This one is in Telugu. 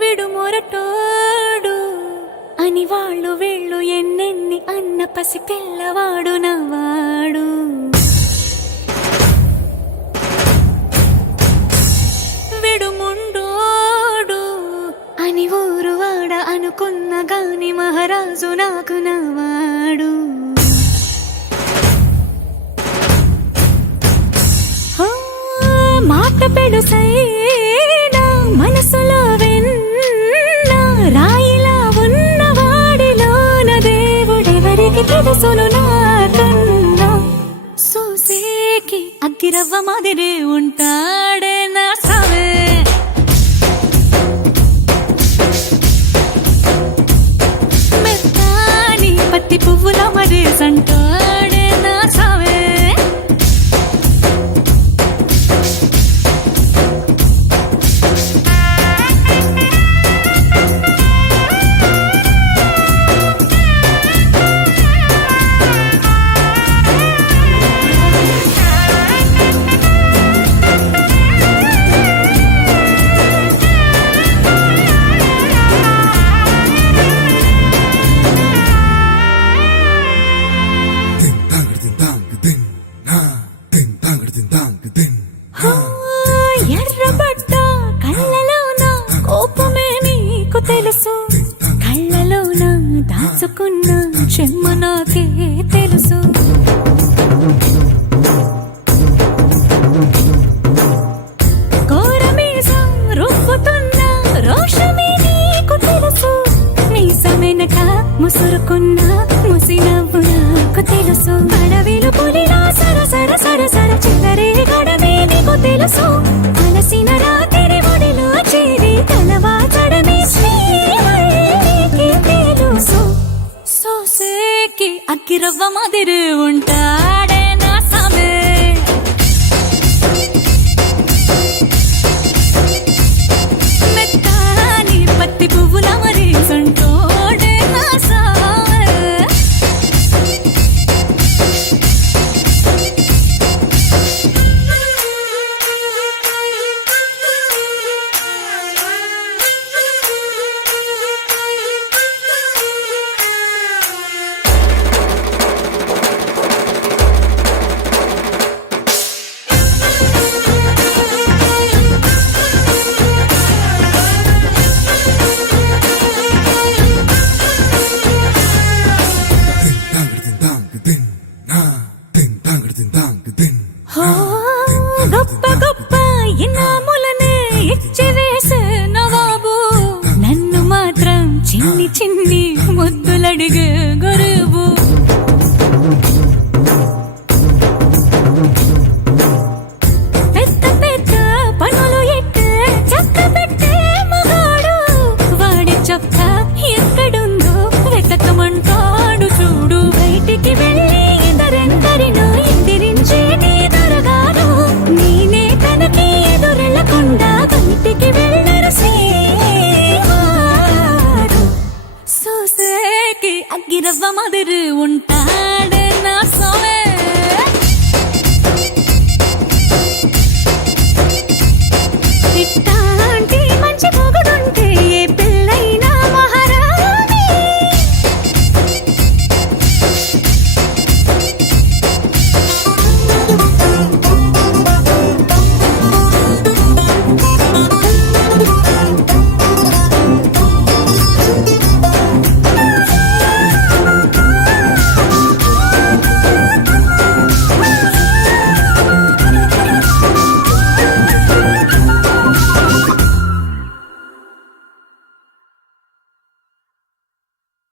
విడుమొరటోడు అని వాళ్ళు వీళ్ళు ఎన్నెన్ని అన్న పసి పిల్లవాడు నవ్వాడు. విడుముండోడు అని ఊరు వాడ అనుకున్న గాని మహారాజు నాకు నవ్వాడు. మాట పెడుసైనా మనసులో వెన్న రాయిలా ఉన్నవాడిలోన దేవుడెవరికి తెలుసును నాకన్నా. సూసేకి అగ్గిరవ్వ మాదిరి ఉంటాడే నా సవే. మెత్తాని పత్తి పువ్వుల మరి సంటాడే నా సవే. ఎర్రబడ్డ కళ్ళలోన కోపమే నీకు తెలుసు, కళ్ళలోన దాచుకున్న చెమ్మ నాకే తెలుసు. కోరమీసం రుబ్బుతున్న రోషమే నీకు తెలుసు, మీసమెనక ముసురుకున్న ముసినవ్వు నాకు తెలుసు. అడవిలు పులిలా సర సర సర సర చిల్లరే గడమే నీకు తెలుసు.